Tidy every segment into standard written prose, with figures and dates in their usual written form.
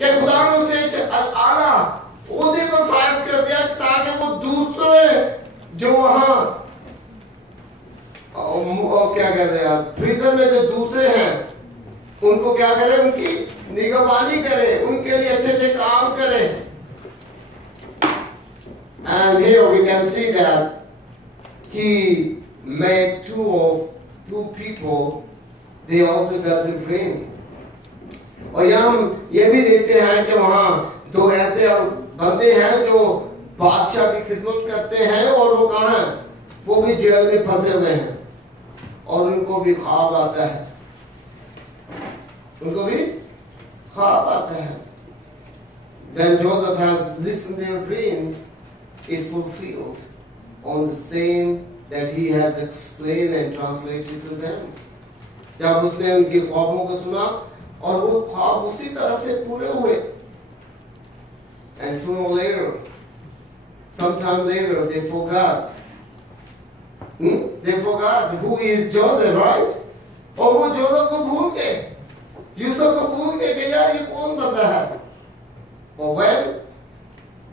कि खुदा ने उसे आला ओहदे पर फायज कर दिया ताकि वो दूसरे जो वहां क्या कहते हैं प्रिजन में जो दूसरे हैं उनको क्या करे, उनकी निगरानी करे, उनके लिए अच्छे अच्छे काम करे। And here we can see that he made two people, they also got the dream. और यहाँ हम ये भी देखते हैं कि वहाँ दो ऐसे बंदे हैं जो बादशाह की खिदमत करते हैं और वो कहाँ हैं, वो भी जेल में फंसे हुए हैं और उनको भी ख्वाब आता है, उनको भी ख्वाब आता है। When Joseph has listened their dreams, it fulfilled on the same that he has explained and translated to them. जब उसने उनके ख्वाबों को सुना और वो ख्वाब उसी तरह से पूरे हुए। And sooner or later, sometime later, they forgot. They forgot who is Joseph, right? और वो जोसेफ को भूल गए, यूसुफ को भूल गए कि यार ये कौन बंदा है। But when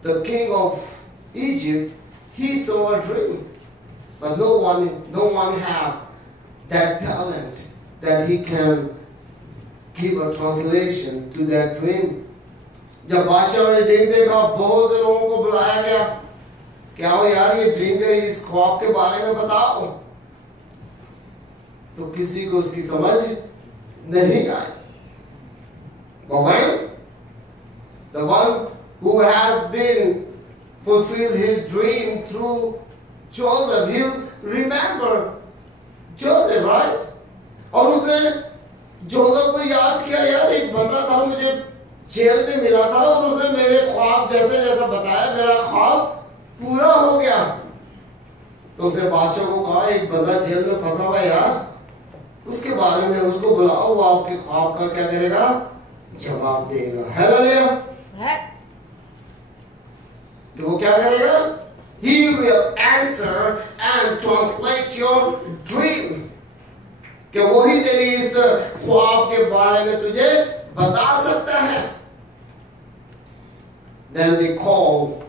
the king of Egypt, he saw a dream, but no one have that talent that he can give a translation to that dream. जब बादशाह ने ड्रीम देखा, बहुत लोगों को बुलाया गया, क्या हो यार ये ड्रीम के इस ख्वाब के बारे में बताओ, तो किसी को उसकी समझ नहीं आई। But when the one who has been fulfilled his dream through Joseph, he'll remember Joseph, right? और उसने जोसेफ को याद किया, यार एक बंदा था मुझे जेल में मिला था और उसने मेरे ख्वाब जैसे जैसा बताया, मेरा ख्वाब पूरा हो गया। तो उसने बादशाह को कहा एक बंदा जेल में फंसा हुआ है यार, उसके बारे में उसको बुलाओ, वो आपके ख्वाब का क्या करेगा, जवाब देगा। हालेलुया। तो वो क्या करेगा, he will answer and translate your dream, कि वही तेरी इस ख्वाब के बारे में तुझे बता सकता है। Then they call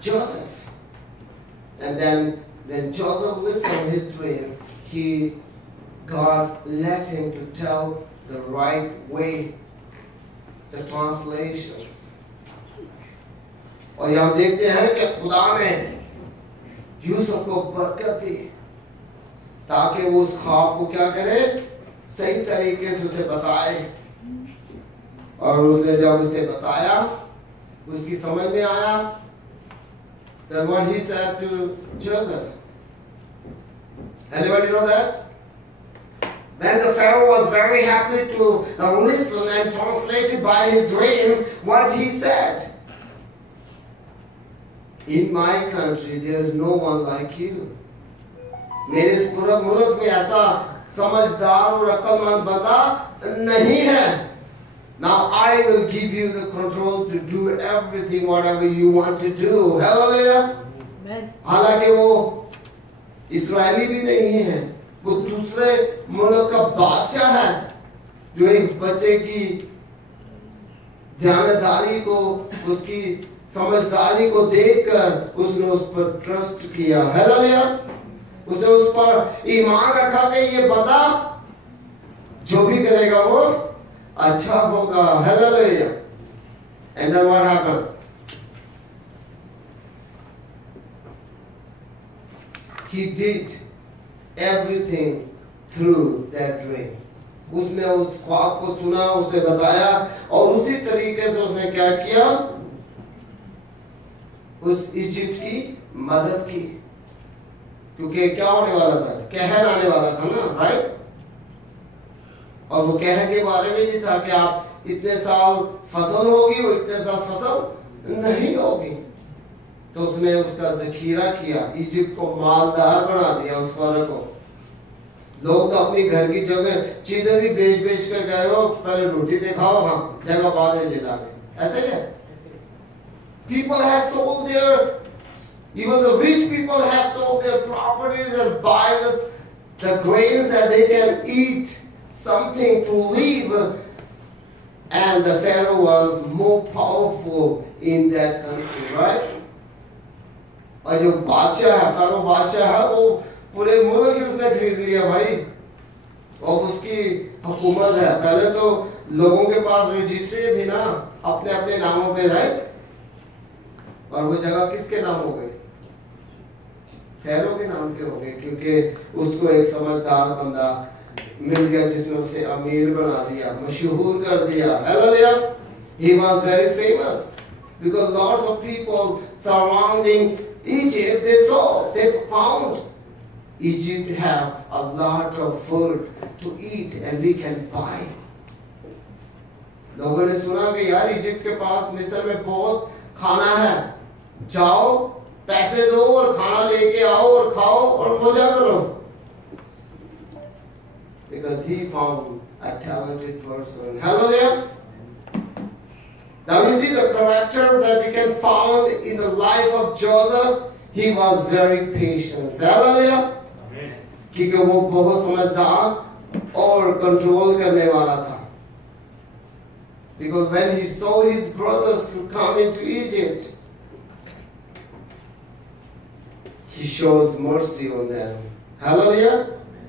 Joseph, and then when Joseph listened his dream, God led him to tell the right way, the translation. और यहाँ देखते हैं कि खुदा ने यूसुफ को बरकत दी ताकि वो उस ख्वाब को क्या करे, सही तरीके से उसे बताए। और उसने जब उसे बताया, उसकी समझ में आया, then what he said to Joseph. Anybody know that? When the Pharaoh was very happy to listen and translated by his dream what he said. In my country there is no one like you. मेरे इस पूरे मुल्क में ऐसा समझदार और अक्लमंद बंदा नहीं है। Now I will give you the control to do everything whatever you want to do. Hallelujah. हालांकि वो इस्राएली भी नहीं है, वो दूसरे मुल्क का बादशाह है जो एक बच्चे की ध्यानदारी को, उसकी समझदारी को देखकर उसने उस पर ट्रस्ट किया। हालेलुया। उसने उस पर ईमान रखा कि ये बंदा जो भी करेगा वो अच्छा होगा। Hallelujah. And then what happened? He did everything through that dream. उसने उस ख्वाब को सुना, उसे बताया और उसी तरीके से उसने क्या किया, उस इजिप्ट की मदद की, क्योंकि क्या होने वाला था, कहर आने वाला था ना, राइट। और वो कहर के बारे में भी था कि आप इतने साल फसल होगी, वो इतने साल फसल नहीं होगी। तो उसने उसका ज़खीरा किया, इजिप्ट को मालदार बना दिया उस फर्क को। लोग तो अपनी घर की जगह चीजें भी बेच बेच कर गए हो, पहले रोटी दिखाओ, हाँ जगह बाद में जिला में, ऐसे है। People have sold their, even the rich people have sold their properties and buy the grains that they can eat something to live and the Pharaoh was more powerful in that country, right? और जो बादशाह है, फ़ारो बादशाह है, वो पूरे मुल्क ही उसने खरीद लिया भाई, और उसकी हुकूमत है। पहले तो लोगों के पास रजिस्ट्री थी ना अपने अपने नामों पे, राइट? और वो जगह किसके नाम हो गई? फ़ारो के नाम पे हो गए, क्योंकि उसको एक समझदार बंदा मिल गया जिसने उसे अमीर बना दिया, मशहूर कर दिया। Hallelujah! He was very famous because lots of people surrounding Egypt, they found Egypt have a lot of food to eat and we can buy. लोगों ने सुना कि यार इजिप्ट के पास मिस्र में बहुत खाना है, जाओ पैसे दो और खाना लेके आओ और खाओ और मजा करो. Because he found a talented person. Hallelujah. Now we see the character that we can find in the life of Joseph. He was very patient. Hallelujah. क्योंकि वो बहुत समझदार और कंट्रोल करने वाला था. Because when he saw his brothers to come into Egypt, he shows mercy on them. Hallelujah.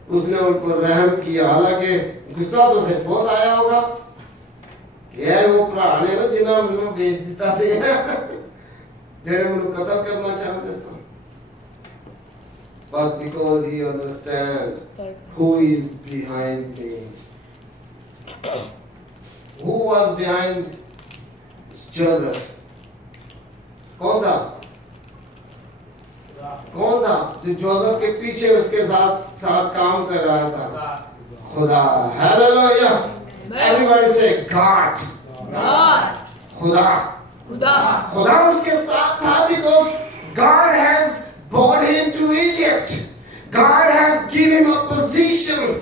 उसने उन पर रहम किया. हालांकि गुस्सा तो उसे बहुत आया होगा. यार वो प्राणी ना जिन्हें उन्होंने बेच दिया थे, जिन्हें उन्होंने कत्ल करना चाहते थे. But because he understands who is behind me. Who was behind Joseph? कौन था? कौन था जो जोसेफ के पीछे उसके साथ काम कर रहा था? खुदा. Hallelujah. Everybody say God. God. खुदा. खुदा. खुदा उसके साथ था because God has brought him to Egypt. God has given him a position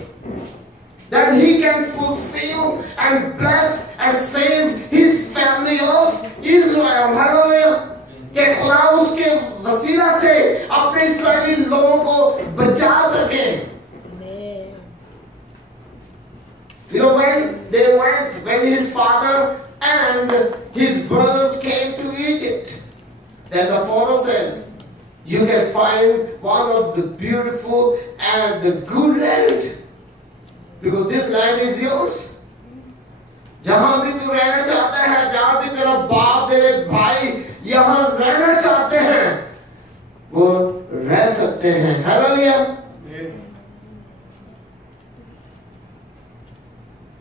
that he can fulfill and bless and save his family of Israel. Hallelujah. कि खुदा उसके वसीला से अपने इस्राएली लोगों को बचा सके. You know, when his father and his brothers came to Egypt, then the Pharaoh says, you can find one of the beautiful and the good land, because this land is yours. जहां भी तू रहना चाहता है, जहां भी तेरा बाप तेरे भाई यहां रहना चाहते हैं, वो रह सकते हैं. हालेलुया.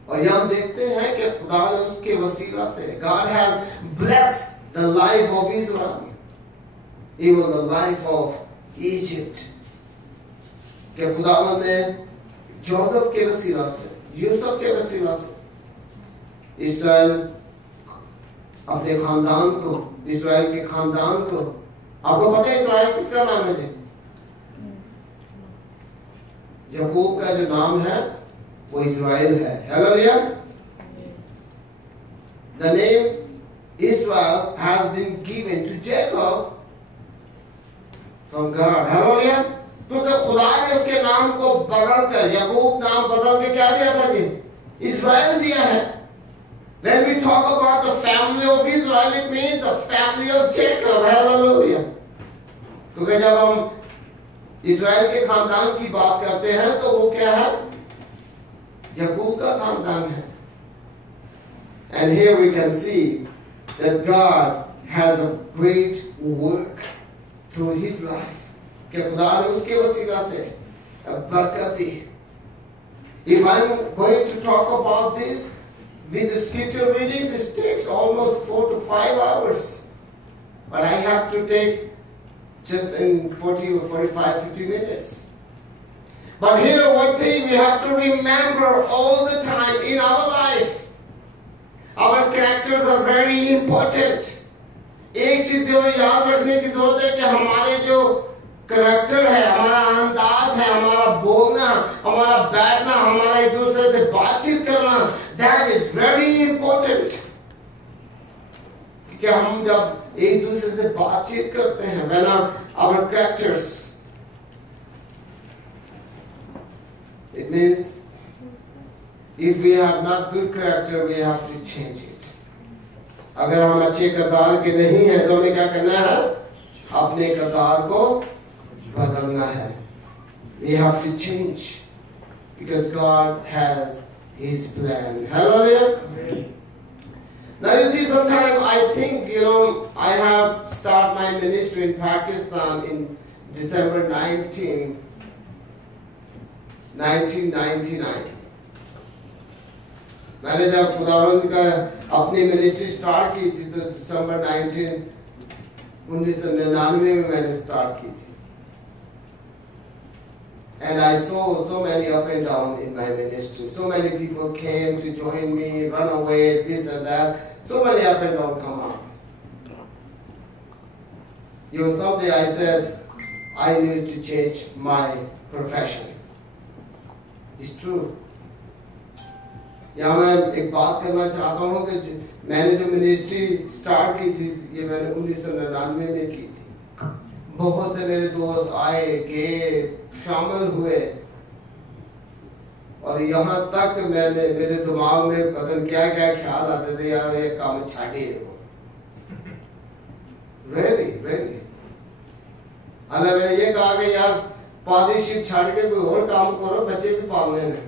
और यहां हम देखते हैं कि खुदा ने उसके वसीला से God has blessed the life of Israel, even the life of Egypt. कि खुदावंद ने जोसेफ के वसीला से, यूसुफ के वसीला से इस्राएल अपने खानदान को, इस्राएल के खानदान को, आपको पता है इस्राएल किसका नाम है जी? याकूब का जो नाम है वो इस्राएल है. Hallelujah. The name Israel has been given to Jacob from God. Hallelujah. क्योंकि खुदा ने उसके नाम को बदल कर, याकूब नाम बदल के क्या दिया था जी? इस्राएल दिया है. When we talk about the family of Israel, it means the family of Jacob. Hallelujah. क्योंकि जब हम इस्राएल के खानदान की बात करते हैं तो वो क्या है? याकूब का खानदान है. And here we can see that God has a great work through his life. कि खुदा ने उसके वसीला से बरकत दी. If I'm going to talk about this with the scripture readings, it takes almost 4 to 5 hours. But I have to take just in 40 or 45, 50 minutes. But here one thing we have to remember all the time in our life. Our characters are very important. एक चीज जो याद रखने की जरूरत है कि हमारे जो करैक्टर है, हमारा अंदाज है, हमारा बोलना, हमारा बैठना, हमारा एक दूसरे से बातचीत करना, that is very important. कि हम जब एक दूसरे से बातचीत करते हैं, when our characters, it means if we have not good character, we have to change it. अगर हम अच्छे किरदार के नहीं हैं तो हमें क्या करना है? अपने किरदार को बदलना है. We have to change because God has His plan. Hallelujah. Now you see, sometimes I think, I have started my ministry in Pakistan in December 1999. मैंने जब खुदावंद का अपनी मिनिस्ट्री स्टार्ट की थी तो दिसंबर 1999 में मैंने स्टार्ट की थी. And I saw so many up and down in my ministry. So many people came to join me, run away, this and that. So many up and down come up. Someday I said, I need to change my profession. It's true. यहाँ मैं एक बात करना चाहता हूँ कि मैंने जो मिनिस्ट्री स्टार्ट की थी ये मैंने 1999 में की थी. बहुत से मेरे दोस्त आए गए शामिल हुए और यहाँ तक मेरे दिमाग में पता नहीं क्या क्या ख्याल आते थे, यार ये काम छाड़ ही दो. Really. हालांकि मैंने ये कहा कि यार पादरीशिप छाड़ के कोई और काम करो, बच्चे भी पालने हैं.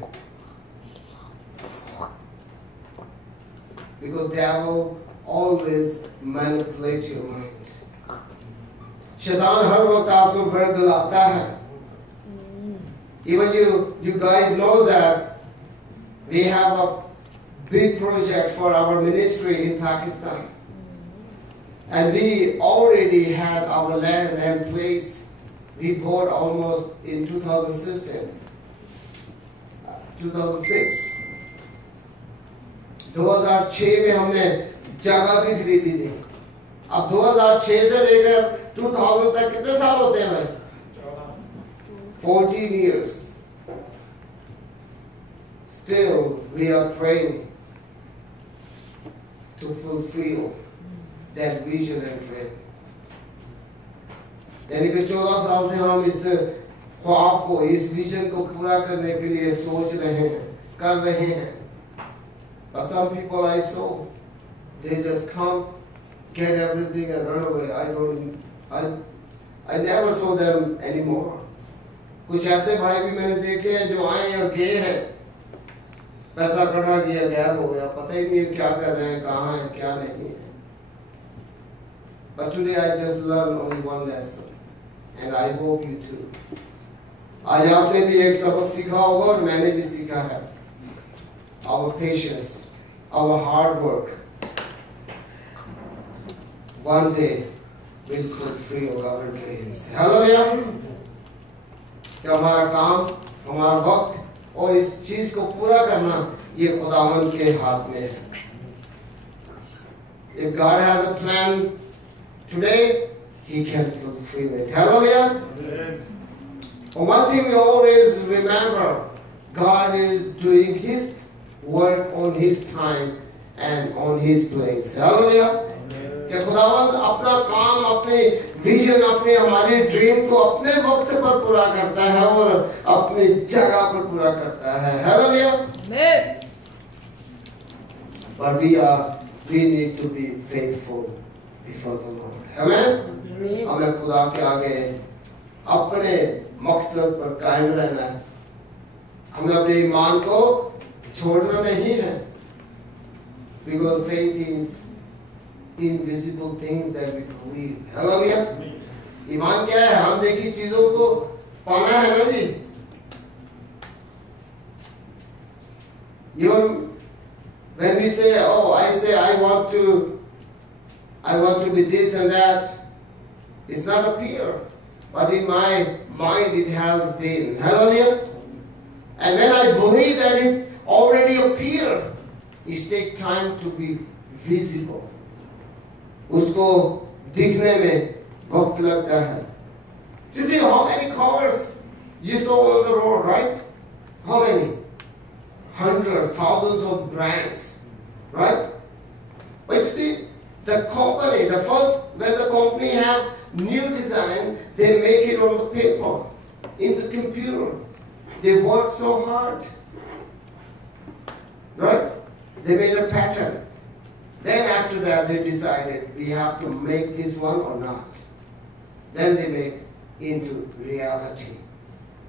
Because devil always manipulates your mind. शैतान हर वक्त आपको वर्गलाता है. Even you guys know that we have a big project for our ministry in Pakistan. And we already had our land and place. We bought almost in 2006. 2006 में हमने जगह भी खरीदी थी. अब 2006 से लेकर 2000 तक कितने साल होते हैं भाई? 14 years. Still we are praying to fulfill that vision and dream. यानी कि 14 साल से हम इस ख्वाब को, इस विजन को पूरा करने के लिए सोच रहे हैं, कर रहे हैं. But some people I saw, they just come, get everything and run away. I never saw them anymore. कुछ ऐसे भाई भी मैंने देखे हैं जो आए और गए हैं, पैसा इकट्ठा किया, गायब हो गया, पता ही नहीं क्या कर रहे हैं, कहाँ हैं, क्या नहीं है. But today I just learned only one lesson, and I hope you too. आज आपने भी एक सबक सीखा होगा और मैंने भी सीखा है. Our patience, our hard work, one day will fulfill our dreams. Hallelujah. कि हमारा काम, हमारा वक्त और इस चीज को पूरा करना ये खुदावंद के हाथ में है. If God has a plan today, He can fulfill it. Hallelujah. But one thing we always remember, God is doing His work on His time and on His place. Hallelujah. कि खुदावंद अपना काम, अपने विजन, अपने हमारे ड्रीम को अपने वक्त पर पूरा करता है और अपनी जगह पर पूरा करता है. Hallelujah. But we need to be faithful before the Lord. Amen. हमें खुदा के आगे अपने मकसद पर कायम रहना है. हमें अपने ईमान को छोड़ना नहीं है. Because faith is invisible things that we believe. Hallelujah. ईमान क्या है? हम देखी चीजों को पाना है ना जी. When we say, oh, I want to be this and that, it's not appear, but in my mind it has been. Hallelujah. And when I believe that it already appeared, it takes time to be visible. उसको दिखने में वक्त लगता है. You see how many cars you saw on the road, right? How many? Hundreds, thousands of brands, right? But you see, the company, when the company have new design, they make it on the paper, in the computer. They work so hard. Right? They made a pattern. Then after that they decided we have to make this one or not. Then they make into reality.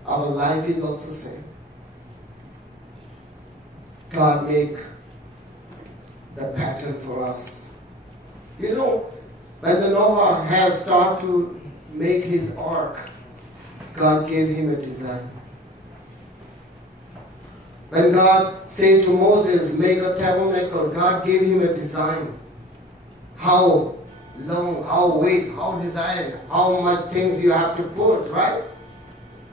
Our life is also same. God make the pattern for us. You know, when the Noah has started to make his ark, God gave him a design. When God said to Moses, make a tabernacle, God gave him a design. How long, how weight, how design, how much things you have to put, right?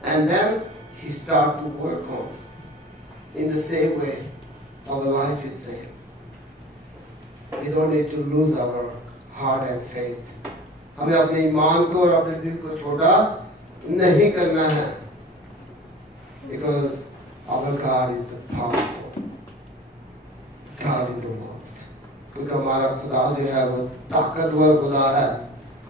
And then he started to work on. In the same way, our life is same. We don't need to lose our heart and faith. हमें अपने ईमान को और अपने दिल को छोटा नहीं करना है. Because our God is the powerful God in the world. क्योंकि हमारा खुदा जो है वो ताकतवर खुदा है.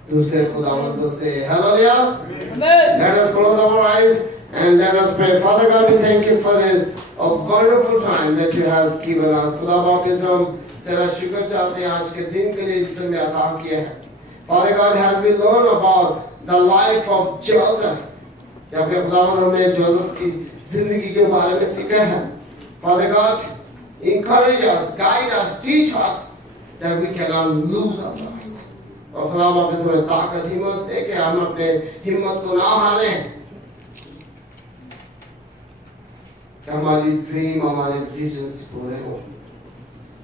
दूसरे खुदावंदों से Hallelujah. Let us close our eyes and let us pray. Father God, we thank you for this a wonderful time that you have given us. खुदा बाप इस हम तेरा शुक्र चाहते हैं आज के दिन के लिए जो तुमने अता किया है. Father God, as we learn about the life of Joseph, जब के खुदावन हमने जोसेफ की जिंदगी के बारे में सीखा है. Father God, encourage us, guide us, teach us that we cannot lose our lives. और खुदा बाप इसमें ताकत हिम्मत दे कि हम अपने हिम्मत को ना हारें. कि हमारी ड्रीम, हमारे विजन्स पूरे हों.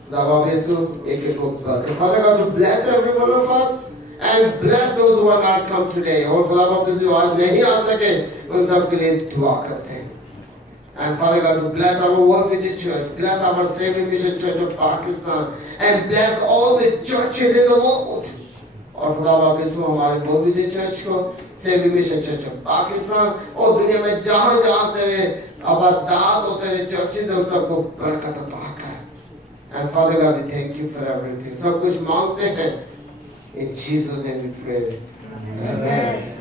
खुदा बाप यीशु एक-एक को कर. Father God, to bless every one of us and bless those who are not come today. और खुदा बाप यीशु आज नहीं आ सके उन सब के लिए दुआ करते हैं. And Father God, to bless our World Vision Church, bless our Saving Mission Church of Pakistan, and bless all the churches in the world. और खुदा बाप यीशु हमारे World Vision Church को, Saving Mission Church of Pakistan और दुनिया में जहाँ-जहाँ तेरे आबादात और तेरे churches हम सबको बरकत अता कर. And Father God, we thank you for everything. सब कुछ मांगते हैं. In Jesus' name we pray. Amen.